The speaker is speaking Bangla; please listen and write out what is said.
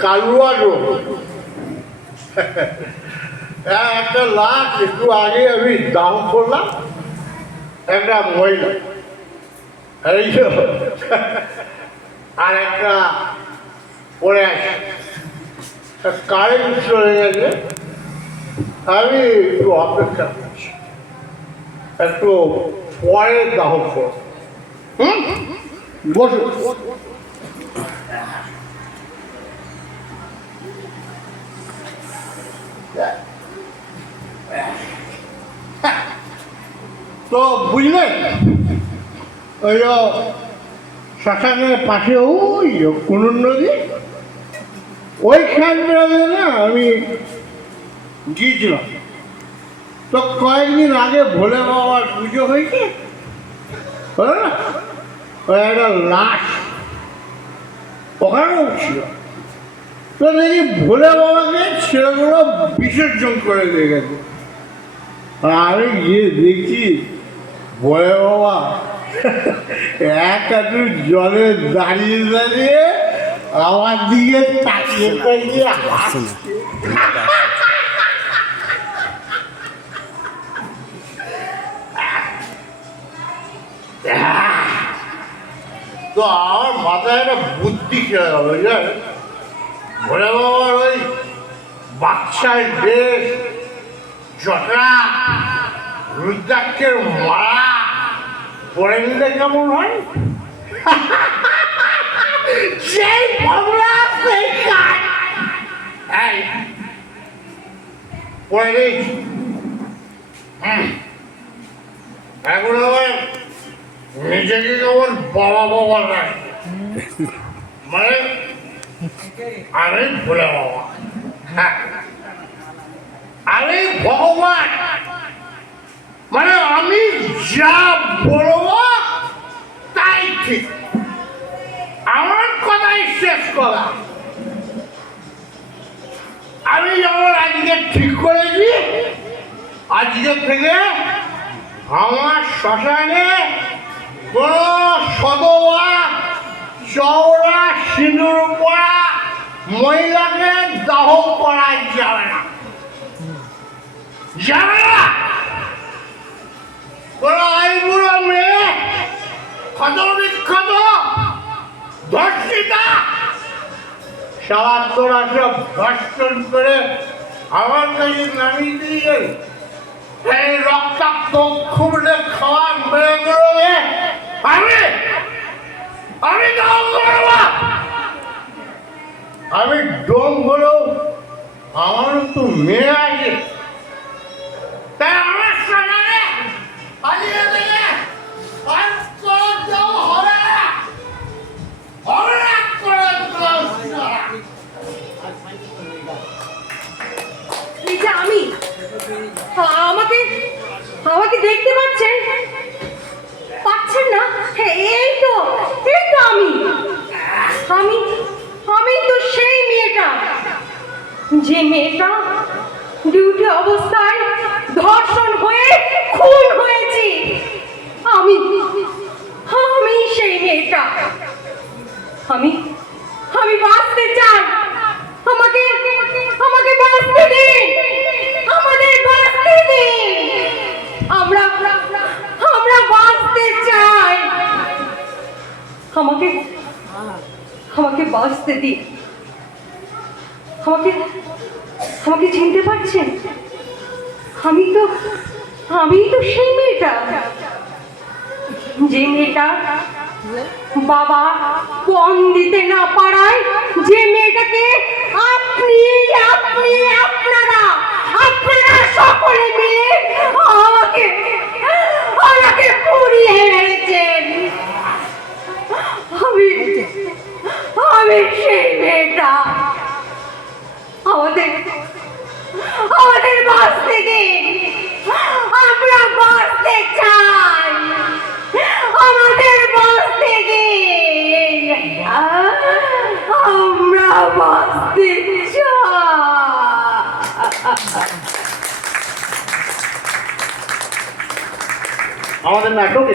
কালুয়া রোগ একটা লাশ একটু আগে আমি দাম করলাম একটা মহিলা এই আর একটা পড়ে আছে কারেন্ট চলে গেছে আমি একটু অপেক্ষা করছি একটু পরে দাহ করব বসুন তো বুঝলেন ওই শ্মশানের পাশে ওই কোন নদী ওইখানটাতে না আমি গিয়েছিলাম তো কয়েকদিন আগে ভোলে বাবার পুজো হয়েছে হলো না ওই একটা লাশ ওখানেও ছিল তো দেখি ভোলে বাবাকে ছেলেগুলো বিসর্জন করে দিয়ে গেছে আমি গিয়ে দেখি ভোলে বাবা এক একটু জলে দাঁড়িয়ে দাঁড়িয়ে আমার দিকে তাকিয়ে তাকিয়ে হাসছে তো আমার মাথায় একটা বুদ্ধি খেয়ে গেল বুঝলেন ভোলে বাবার ওই বাচ্চার বেশ জটা রুদ্রাক্ষের মালা পরে নিলে কেমন হয় সেই ভাবনা সেই কাজ পরে দিয়েছি এখন আবার নিজেকে কেমন বাবা বাবা লাগে মানে আমি ভোলে বাবা হ্যাঁ আমি ভগবান মানে আমি যা বলবো তাই ঠিক আমার কথাই শেষ করা আমি যেমন আজকে ঠিক করেছি আজকে থেকে আমার শ্মশানে কোনো সদবা চওড়া সিঁদুর পরা মহিলাকে দাহ করা যাবে না যাবে না কোনো আইবুড়ো মেয়ে ক্ষত বিক্ষত ধর্ষিতা সারা তোরা সব ধর্ষণ করে আমার কাছে নামিয়ে দিয়ে গেল এই রক্তাক্ত খুবলে খাওয়ার মেয়েগুলোকে আমি দম করবো আমি দম হলো আমারও তো মেয়ে আছে তাই আমার সামনে পালিয়ে গেলে আর তোর যাও হবে না হবে না করে আমি আমাকে আমাকে দেখতে পাচ্ছেন পাচ্ছেন না এই তো আমি আমি আমি তো সেই মেয়েটা যে মেয়েটা ডিউটি অবস্থায় ধর্ষণ হয়ে খুন হয়েছি আমি আমি সেই মেয়েটা আমি আমি বাঁচতে চাই আমাকে আমাকে বাঁচতে দিন আমাদের বাঁচতে দিন আমরা বাঁচতে চাই আমাকে আমাকে বাঁচতে দিন আমাকে আমাকে চিনতে পারছেন আমি তো সেই মেয়েটা যে মেয়েটা বাবা পণ দিতে না পারায় যে মেয়েটাকে আপনারা সকলে মিলে আমাকে পুড়িয়ে মেরেছেন আমি সেই মেয়েটা আমাদের বাঁচতে দিন আমরা বাঁচতে চাই আমাদের বাঁচতে দিন আমরা বাঁচতে চাই আমাদের নাটক